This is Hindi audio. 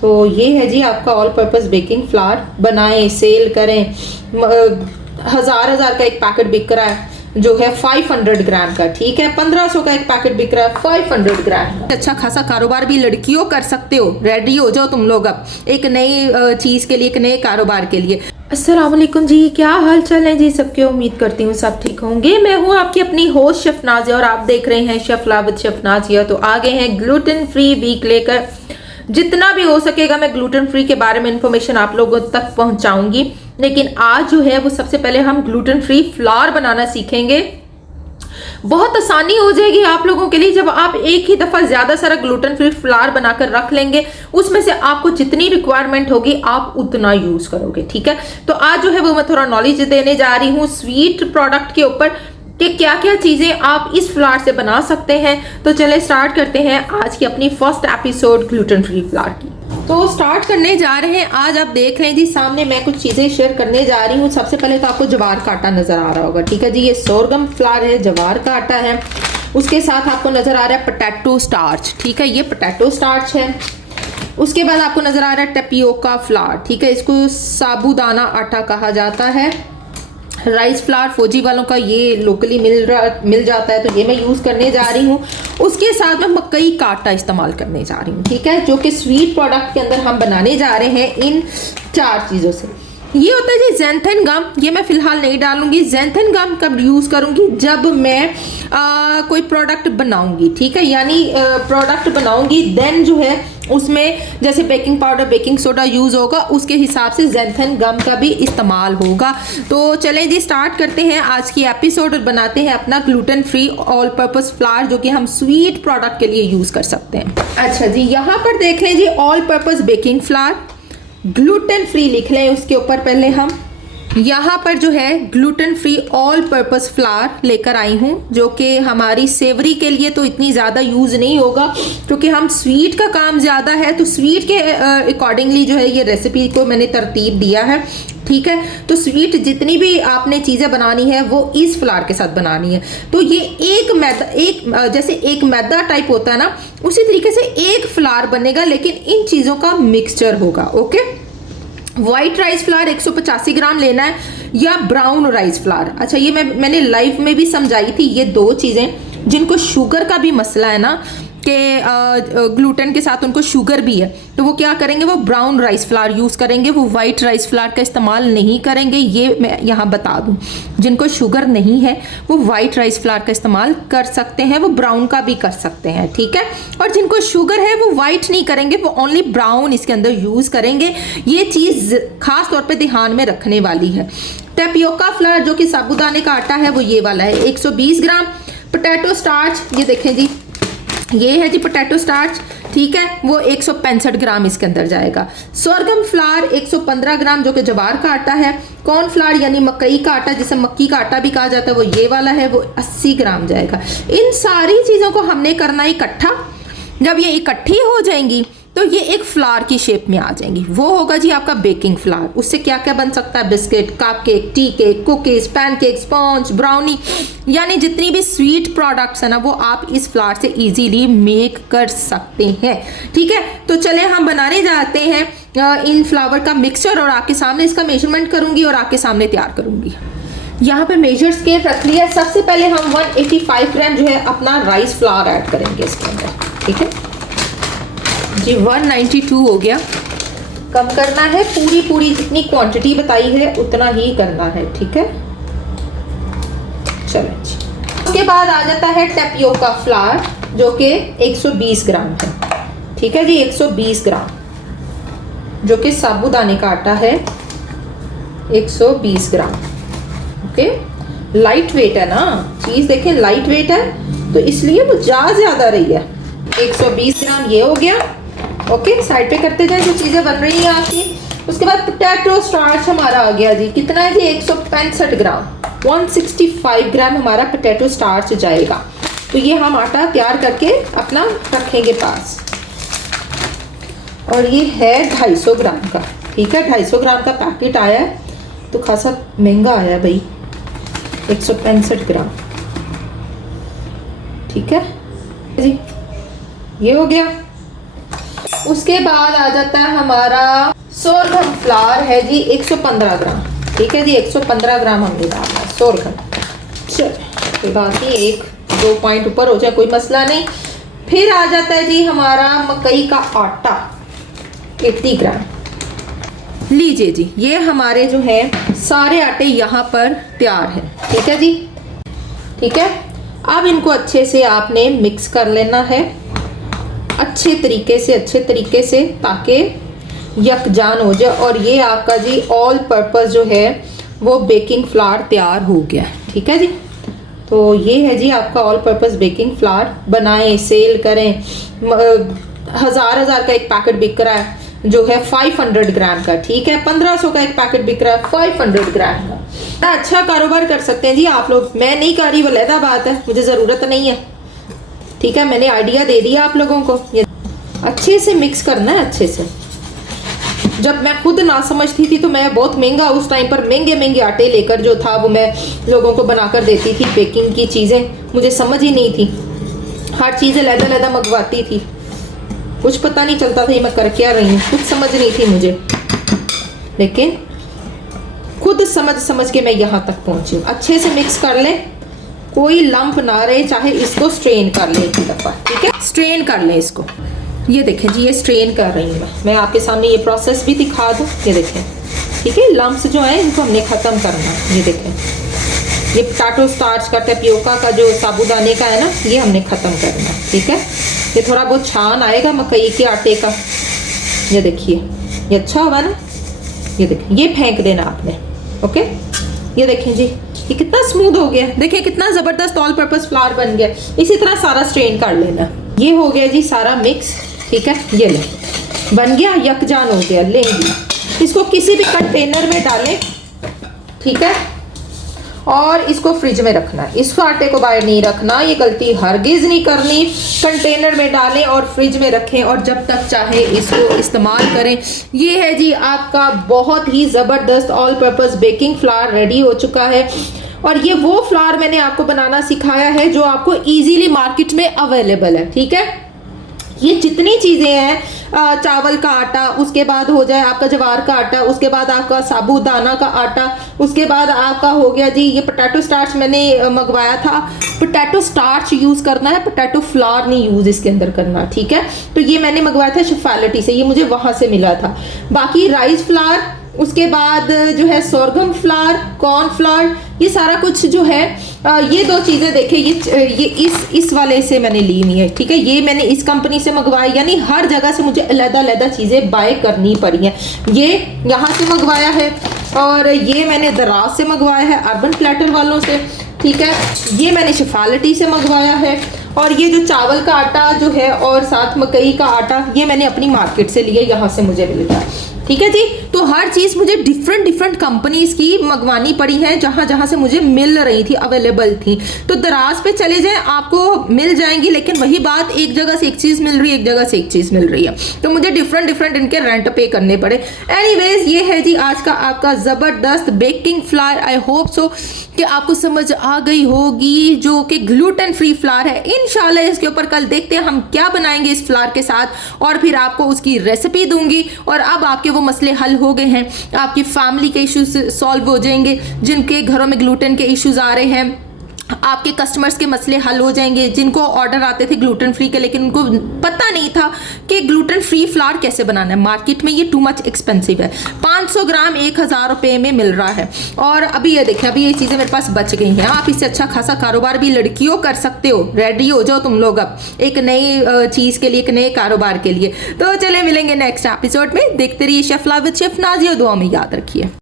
तो ये है जी आपका ऑल पर्पस बेकिंग फ्लावर। बनाएं, सेल करें। हजार का एक पैकेट बिक रहा है जो है 500 ग्राम का, ठीक है। 1500 का एक पैकेट बिक रहा है 500 ग्राम का। अच्छा खासा कारोबार भी लड़कियों कर सकते हो। रेडी हो जाओ तुम लोग अब एक नई चीज के लिए, एक नए कारोबार के लिए। अस्सलाम वालेकुम जी, क्या हाल चाल है जी सबके। उम्मीद करती हूँ सब ठीक होंगे। मैं हूँ आपकी अपनी होस्ट शेफ नाजिया और आप देख रहे हैं शेफ ला विद शेफ नाजिया। तो आगे हैं ग्लूटेन फ्री वीक लेकर। जितना भी हो सकेगा मैं ग्लूटेन फ्री के बारे में इंफॉर्मेशन आप लोगों तक पहुंचाऊंगी, लेकिन आज जो है वो सबसे पहले हम ग्लूटेन फ्री फ्लावर बनाना सीखेंगे। बहुत आसानी हो जाएगी आप लोगों के लिए जब आप एक ही दफा ज्यादा सारा ग्लूटेन फ्री फ्लावर बनाकर रख लेंगे। उसमें से आपको जितनी रिक्वायरमेंट होगी आप उतना यूज करोगे, ठीक है। तो आज जो है वो मैं थोड़ा नॉलेज देने जा रही हूँ स्वीट प्रोडक्ट के ऊपर कि क्या क्या चीजें आप इस फ्लावर से बना सकते हैं। तो चले स्टार्ट करते हैं आज की अपनी first episode gluten free flower की। तो स्टार्ट करने जा रहे हैं। आज आप देख लें जी सामने मैं कुछ चीजें शेयर करने जा रही हूँ। सबसे पहले तो आपको जवार का आटा नजर आ रहा होगा, ठीक है जी। ये सोरगम फ्लावर है, जवार का आटा है। उसके साथ आपको नजर आ रहा है पोटैटो स्टार्च, ठीक है। ये पोटैटो स्टार्च है। उसके बाद आपको नजर आ रहा है टैपियोका फ्लावर, ठीक है। इसको साबूदाना आटा कहा जाता है। राइस फ्लावर फौजी वालों का ये लोकली मिल जाता है, तो ये मैं यूज़ करने जा रही हूँ। उसके साथ में मकई का आटा इस्तेमाल करने जा रही हूँ, ठीक है, जो कि स्वीट प्रोडक्ट के अंदर हम बनाने जा रहे हैं इन 4 चीज़ों से। ये होता है जी ज़ैंथन गम। ये मैं फिलहाल नहीं डालूंगी। ज़ैंथन गम कब यूज़ करूंगी, जब मैं कोई प्रोडक्ट बनाऊंगी, ठीक है। यानी प्रोडक्ट बनाऊंगी देन जो है उसमें जैसे baking powder, baking soda use होगा, उसके हिसाब से ज़ैंथन गम का भी इस्तेमाल होगा। तो चलें जी स्टार्ट करते हैं आज की एपिसोड और बनाते हैं अपना gluten free all purpose flower, जो कि हम स्वीट प्रोडक्ट के लिए यूज़ कर सकते हैं। अच्छा जी, यहाँ पर देख लें जी all purpose baking flour, gluten free लिख लें उसके ऊपर पहले। हम यहाँ पर जो है gluten free all purpose flower लेकर आई हूँ, जो कि हमारी सेवरी के लिए तो इतनी ज़्यादा यूज़ नहीं होगा क्योंकि हम स्वीट का काम ज़्यादा है। तो स्वीट के अकॉर्डिंगली जो है ये रेसिपी को मैंने तरतीब दिया है, ठीक है। तो स्वीट जितनी भी आपने चीज़ें बनानी है वो इस फ्लावर के साथ बनानी है। तो ये जैसे एक मैदा टाइप होता है ना, उसी तरीके से एक फ्लावर बनेगा, लेकिन इन चीज़ों का मिक्सचर होगा, ओके। व्हाइट राइस फ्लावर 185 ग्राम लेना है या ब्राउन राइस फ्लावर। अच्छा ये मैंने लाइव में भी समझाई थी। ये 2 चीज़ें जिनको शुगर का भी मसला है ना कि ग्लूटेन के साथ उनको शुगर भी है, तो वो क्या करेंगे, वो ब्राउन राइस फ्लावर यूज़ करेंगे, वो वाइट राइस फ्लावर का इस्तेमाल नहीं करेंगे। ये मैं यहाँ बता दूँ, जिनको शुगर नहीं है वो वाइट राइस फ्लावर का इस्तेमाल कर सकते हैं, वो ब्राउन का भी कर सकते हैं, ठीक है। और जिनको शुगर है वो वाइट नहीं करेंगे, वो ओनली ब्राउन इसके अंदर यूज़ करेंगे। ये चीज़ खास तौर पर ध्यान में रखने वाली है। टैपियोका फ्लावर जो कि साबूदाने का आटा है वो ये वाला है 120 ग्राम। पोटैटो स्टार्च ये देखें जी, ये है जी पोटैटो स्टार्च, ठीक है, वो 165 ग्राम इसके अंदर जाएगा। सोरगम फ्लावर 115 ग्राम जो कि जवार का आटा है। कॉर्न फ्लावर यानी मकई का आटा, जिसे मक्की का आटा भी कहा जाता है, वो ये वाला है, वो 80 ग्राम जाएगा। इन सारी चीज़ों को हमने करना इकट्ठा। जब ये इकट्ठी हो जाएंगी तो ये एक फ्लावर की शेप में आ जाएंगी। वो होगा जी आपका बेकिंग फ्लावर। उससे क्या क्या बन सकता है, biscuit, cup cake, tea cake, cookies, pancake, sponge, brownie, यानी जितनी भी स्वीट प्रोडक्ट्स है ना वो आप इस फ्लावर से इजीली मेक कर सकते हैं, ठीक है। तो चले हम बनाने जाते हैं इन फ्लावर का मिक्सचर और आपके सामने इसका मेजरमेंट करूंगी और आपके सामने तैयार करूंगी। यहाँ पे मेजर स्केल रख लिया। सबसे पहले हम 185 ग्राम जो है अपना राइस फ्लावर ऐड करेंगे इसके अंदर, ठीक है जी। 192 हो गया। कम करना है, पूरी जितनी क्वांटिटी बताई है उतना ही करना है, ठीक है। चलो जी, उसके बाद आ जाता है टैपियोका फ्लावर जो कि 120 ग्राम है, ठीक है जी। 120 ग्राम जो कि साबूदाने का आटा है 120 ग्राम, ओके। लाइट वेट है ना चीज़, देखें लाइट वेट है तो इसलिए वो ज़्यादा रही है। 120 ग्राम ये हो गया, ओके। साइड पे करते जाए जो चीज़ें बन रही हैं आपकी। उसके बाद पोटैटो स्टार्च हमारा आ गया जी, कितना है जी 165 ग्राम। 165 ग्राम हमारा पोटैटो स्टार्च जाएगा। तो ये हम आटा तैयार करके अपना रखेंगे पास। और ये है 250 ग्राम का, ठीक है। 250 ग्राम का पैकेट आया है तो खासा महंगा आया है भाई, 165 ग्राम, ठीक है जी। ये हो गया। उसके बाद आ जाता है हमारा सोरघम फ्लावर है जी 115 ग्राम। ठीक है जी, 115 ग्राम हमने डाला सोरघम। चलिए बाकी 1-2 पॉइंट ऊपर हो जाए कोई मसला नहीं। फिर आ जाता है जी हमारा मकई का आटा 80 ग्राम। लीजिए जी, ये हमारे जो है सारे आटे यहाँ पर तैयार हैं। ठीक है जी, ठीक है। अब इनको अच्छे से आपने मिक्स कर लेना है अच्छे तरीके से ताकि यकजान हो जाए। और ये आपका जी ऑल पर्पस जो है वो बेकिंग फ्लावर तैयार हो गया है। ठीक है जी, तो ये है जी आपका ऑल पर्पस बेकिंग फ्लावर। बनाएं, सेल करें। हजार का एक पैकेट बिक रहा है जो है 500 ग्राम का। ठीक है, 1500 का एक पैकेट बिक रहा है 500 ग्राम का। अच्छा कारोबार कर सकते हैं जी आप लोग। मैं नहीं कर रही, वलीदा बात है, मुझे ज़रूरत नहीं है। ठीक है, मैंने आइडिया दे दिया आप लोगों को। ये अच्छे से मिक्स करना है अच्छे से। जब मैं खुद ना समझती थी तो मैं बहुत महंगा उस टाइम पर महंगे आटे लेकर जो था वो मैं लोगों को बनाकर देती थी। बेकिंग की चीज़ें मुझे समझ ही नहीं थी, हर चीज़ें लैदा मंगवाती थी। कुछ पता नहीं चलता था ये मैं कर क्या रही हूँ, कुछ समझ नहीं थी मुझे। लेकिन खुद समझ के मैं यहाँ तक पहुँची हूँ। अच्छे से मिक्स कर ले, कोई लंप ना रहे, चाहे इसको स्ट्रेन कर ले एक दफ़ा। ठीक है, स्ट्रेन कर ले इसको। ये देखें जी, ये स्ट्रेन कर रही हूँ मैं आपके सामने ये प्रोसेस भी दिखा दूँ। ये देखें, ठीक है, लम्प्स जो है इनको हमने ख़त्म करना है। ये देखें, ये पोटैटो स्टार्च का टेपियोका का जो साबुदाने का है ना, ये हमने ख़त्म करना है। ठीक है, ये थोड़ा बहुत छान आएगा मकई के आटे का। ये देखिए, ये अच्छा होगा ना। ये देखें, ये फेंक देना आपने। ओके, ये देखें जी, ये कितना स्मूथ हो गया। देखिए कितना ज़बरदस्त ऑल पर्पस फ्लावर बन गया। इसी तरह सारा स्ट्रेन कर लेना। ये हो गया जी सारा मिक्स। ठीक है, ये ले बन गया, यकजान हो गया। लेंगे इसको किसी भी कंटेनर में डालें। ठीक है, और इसको फ्रिज में रखना है। इस आटे को बाहर नहीं रखना, ये गलती हरगिज नहीं करनी। कंटेनर में डालें और फ्रिज में रखें और जब तक चाहे इसको इस्तेमाल करें। ये है जी आपका बहुत ही ज़बरदस्त all purpose baking flower ready हो चुका है। और ये वो फ्लावर मैंने आपको बनाना सिखाया है जो आपको इजीली मार्केट में अवेलेबल है। ठीक है, ये जितनी चीज़ें हैं, चावल का आटा, उसके बाद हो जाए आपका ज्वार का आटा, उसके बाद आपका साबूदाना का आटा, उसके बाद आपका हो गया जी ये पोटैटो स्टार्च मैंने मंगवाया था। पोटैटो स्टार्च यूज़ करना है, पोटैटो फ्लावर नहीं यूज़ इसके अंदर करना। ठीक है, तो ये मैंने मंगवाया था शेफालिटी से, ये मुझे वहाँ से मिला था। बाकी राइस फ्लावर, उसके बाद जो है सोरगम फ्लावर, कॉर्न फ्लावर, ये सारा कुछ जो है ये 2 चीज़ें देखें, ये इस वाले से मैंने ली हुई है। ठीक है, ये मैंने इस कंपनी से मंगवाया, यानी हर जगह से मुझे अलग चीज़ें बाय करनी पड़ी हैं। ये यहाँ से मंगवाया है और ये मैंने दराज से मंगवाया है, अर्बन प्लेटर वालों से। ठीक है, ये मैंने शेफालिटी से मंगवाया है। और ये जो चावल का आटा जो है और साथ मकई का आटा, ये मैंने अपनी मार्केट से लिया, यहाँ से मुझे मिल गया। ठीक है जी, तो हर चीज़ मुझे डिफरेंट कंपनीज की मंगवानी पड़ी है, जहाँ से मुझे मिल रही थी, अवेलेबल थी। तो दराज पे चले जाएं, आपको मिल जाएंगी, लेकिन वही बात, एक जगह से एक चीज़ मिल रही है, एक जगह से एक चीज़ मिल रही है, तो मुझे डिफरेंट इनके रेंट पे करने पड़े। एनीवेज, ये है जी आज का आपका ज़बरदस्त baking flower. I hope so कि आपको समझ आ गई होगी, जो कि ग्लूटेन फ्री फ्लावर है। इंशाल्लाह इसके ऊपर कल देखते हैं हम क्या बनाएंगे इस फ्लावर के साथ, और फिर आपको उसकी रेसिपी दूंगी। और अब आपके वो मसले हल हो गए हैं, आपकी फैमिली के इश्यूज सॉल्व हो जाएंगे, जिनके घरों में ग्लूटेन के इश्यूज आ रहे हैं, आपके कस्टमर्स के मसले हल हो जाएंगे, जिनको ऑर्डर आते थे ग्लूटेन फ्री के, लेकिन उनको पता नहीं था कि ग्लूटेन फ्री फ्लावर कैसे बनाना है। मार्केट में ये टू मच एक्सपेंसिव है। 500 ग्राम 1000 रुपये में मिल रहा है। और अभी ये देखें, अभी ये चीज़ें मेरे पास बच गई हैं। आप इससे अच्छा खासा कारोबार भी लड़कियों कर सकते हो। रेडी हो जाओ तुम लोग अब एक नई चीज़ के लिए, एक नए कारोबार के लिए। तो चले मिलेंगे नेक्स्ट एपिसोड में। देखते रहिए chef live with chef Nazia. दुआ में याद रखिए।